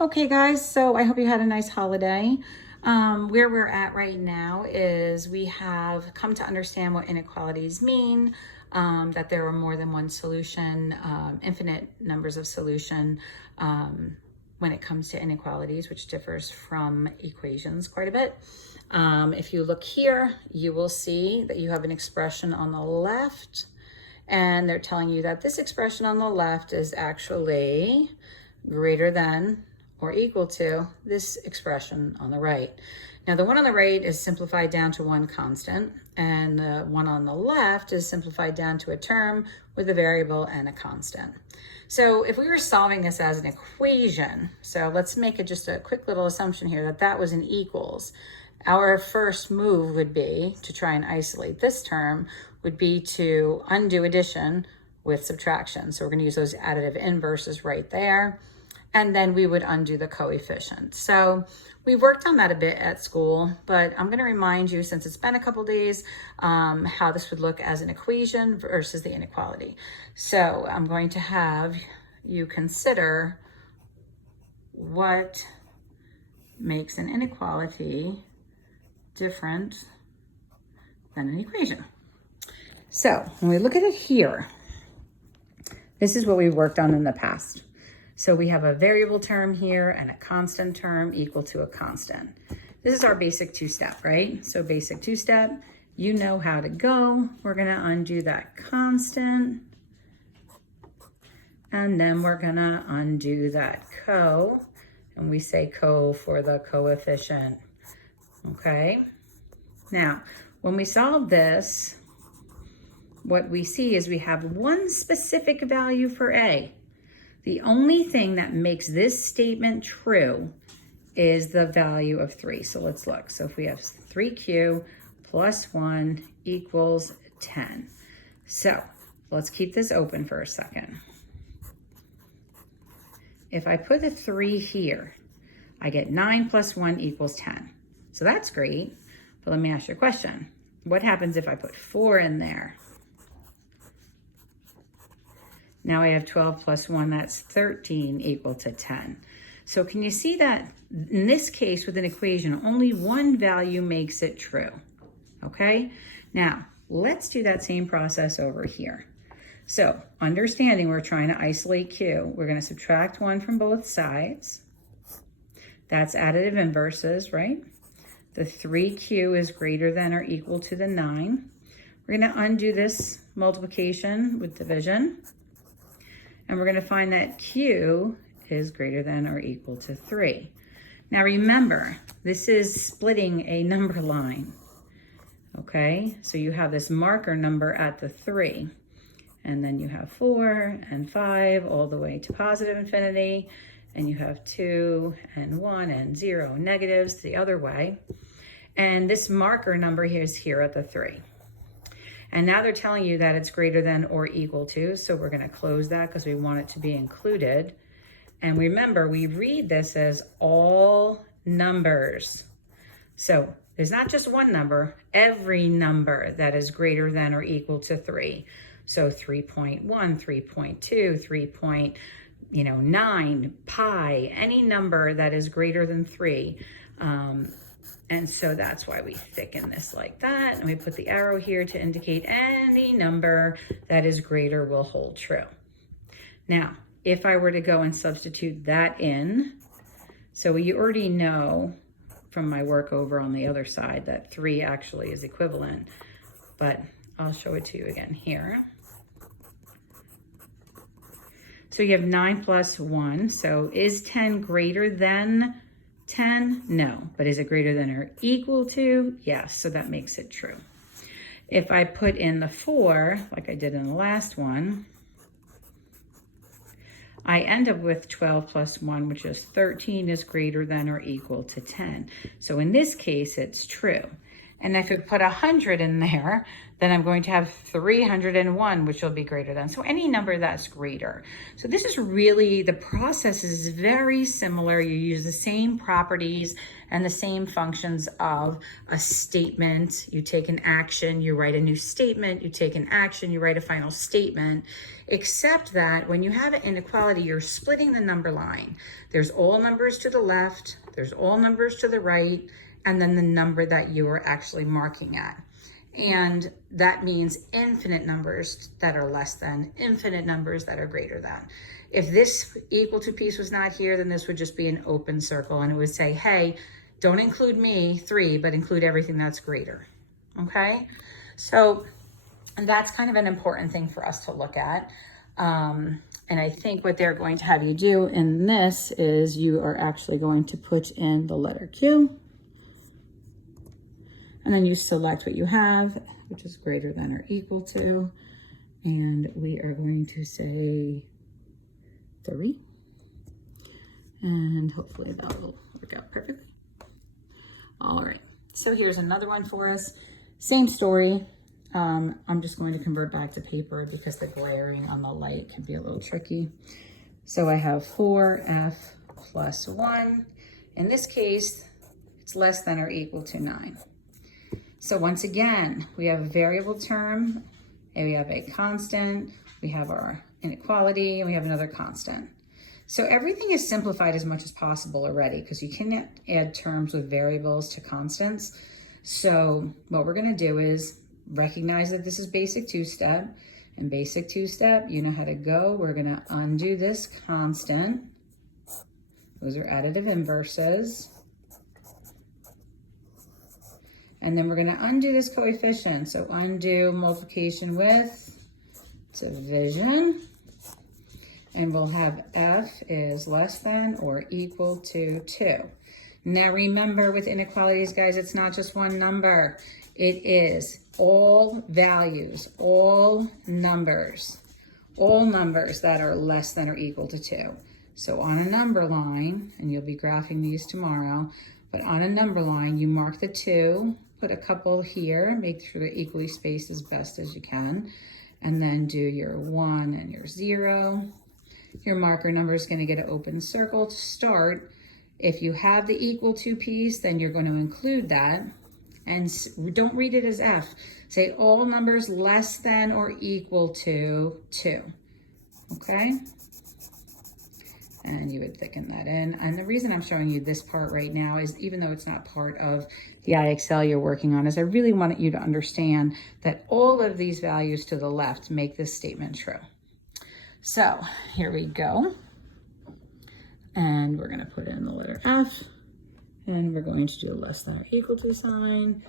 Okay, guys, so I hope you had a nice holiday. Where we're at right now is we have come to understand what inequalities mean, that there are more than one solution, infinite numbers of solution when it comes to inequalities, which differs from equations quite a bit. If you look here, you will see that you have an expression on the left, and they're telling you that this expression on the left is actually greater than or equal to this expression on the right. Now the one on the right is simplified down to one constant, and the one on the left is simplified down to a term with a variable and a constant. So if we were solving this as an equation, so let's make it just a quick little assumption here that was an equals. Our first move would be to try and isolate this term, would be to undo addition with subtraction. So we're going to use those additive inverses right there. And then we would undo the coefficient. So we worked on that a bit at school, but I'm going to remind you, since it's been a couple days, how this would look as an equation versus the inequality. So I'm going to have you consider what makes an inequality different than an equation. So when we look at it here, this is what we worked on in the past. So we have a variable term here and a constant term equal to a constant. This is our basic two-step, right? So basic two-step, you know how to go. We're gonna undo that constant, and then we're gonna undo that co, and we say co for the coefficient, okay? Now, when we solve this, what we see is we have one specific value for A. The only thing that makes this statement true is the value of 3. So let's look. So if we have 3q plus 1 equals 10. So let's keep this open for a second. If I put a 3 here, I get 9 plus 1 equals 10. So that's great. But let me ask you a question. What happens if I put 4 in there? Now I have 12 plus 1, that's 13 equal to 10. So can you see that in this case with an equation, only one value makes it true, okay? Now, let's do that same process over here. So understanding we're trying to isolate q, we're gonna subtract 1 from both sides. That's additive inverses, right? The 3q is greater than or equal to the 9. We're gonna undo this multiplication with division. And we're going to find that q is greater than or equal to 3. Now remember, this is splitting a number line, okay? So you have this marker number at the 3, and then you have 4 and 5 all the way to positive infinity, and you have 2 and 1 and 0 negatives the other way. And this marker number is here at the 3. And now they're telling you that it's greater than or equal to, so we're gonna close that because we want it to be included. And remember, we read this as all numbers. So there's not just one number, every number that is greater than or equal to 3. So 3.1, 3.2, 3.9, pi, any number that is greater than 3. And so that's why we thicken this like that. And we put the arrow here to indicate any number that is greater will hold true. Now, if I were to go and substitute that in, so you already know from my work over on the other side that 3 actually is equivalent, but I'll show it to you again here. So you have 9 plus 1. So is 10 greater than 10? No. But is it greater than or equal to? Yes. So that makes it true. If I put in the 4, like I did in the last one, I end up with 12 plus 1, which is 13 is greater than or equal to 10. So in this case, it's true. And if we put 100 in there, then I'm going to have 301, which will be greater than. So any number that's greater. So this is really, the process is very similar. You use the same properties and the same functions of a statement. You take an action, you write a new statement, you take an action, you write a final statement, except that when you have an inequality, you're splitting the number line. There's all numbers to the left, there's all numbers to the right, and then the number that you are actually marking at. And that means infinite numbers that are less than, infinite numbers that are greater than. If this equal to piece was not here, then this would just be an open circle, and it would say, hey, don't include me, 3, but include everything that's greater, okay? So that's kind of an important thing for us to look at. And I think what they're going to have you do in this is you are actually going to put in the letter Q, and then you select what you have, which is greater than or equal to, and we are going to say 3, and hopefully that will work out perfectly. All right, so here's another one for us. Same story. I'm just going to convert back to paper because the glaring on the light can be a little tricky. So I have 4f plus 1. In this case, it's less than or equal to 9. So once again, we have a variable term, and we have a constant, we have our inequality, and we have another constant. So everything is simplified as much as possible already because you cannot add terms with variables to constants. So what we're going to do is recognize that this is basic two-step. In basic two-step, you know how to go. We're going to undo this constant. Those are additive inverses. And then we're going to undo this coefficient. So undo multiplication with division. And we'll have f is less than or equal to 2. Now remember, with inequalities, guys, it's not just one number. It is all values, all numbers that are less than or equal to 2. So on a number line, and you'll be graphing these tomorrow, but on a number line, you mark the 2, put a couple here, make sure they're equally spaced as best as you can, and then do your 1 and your 0. Your marker number is going to get an open circle to start. If you have the equal to piece, then you're going to include that. And don't read it as F. Say all numbers less than or equal to 2. Okay? And you would thicken that in. And the reason I'm showing you this part right now is, even though it's not part of the IXL you're working on, is I really want you to understand that all of these values to the left make this statement true. So here we go. And we're going to put in the letter F. And we're going to do less than or equal to sign.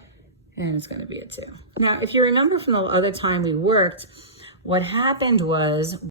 And it's going to be a 2. Now, if you remember from the other time we worked, what happened was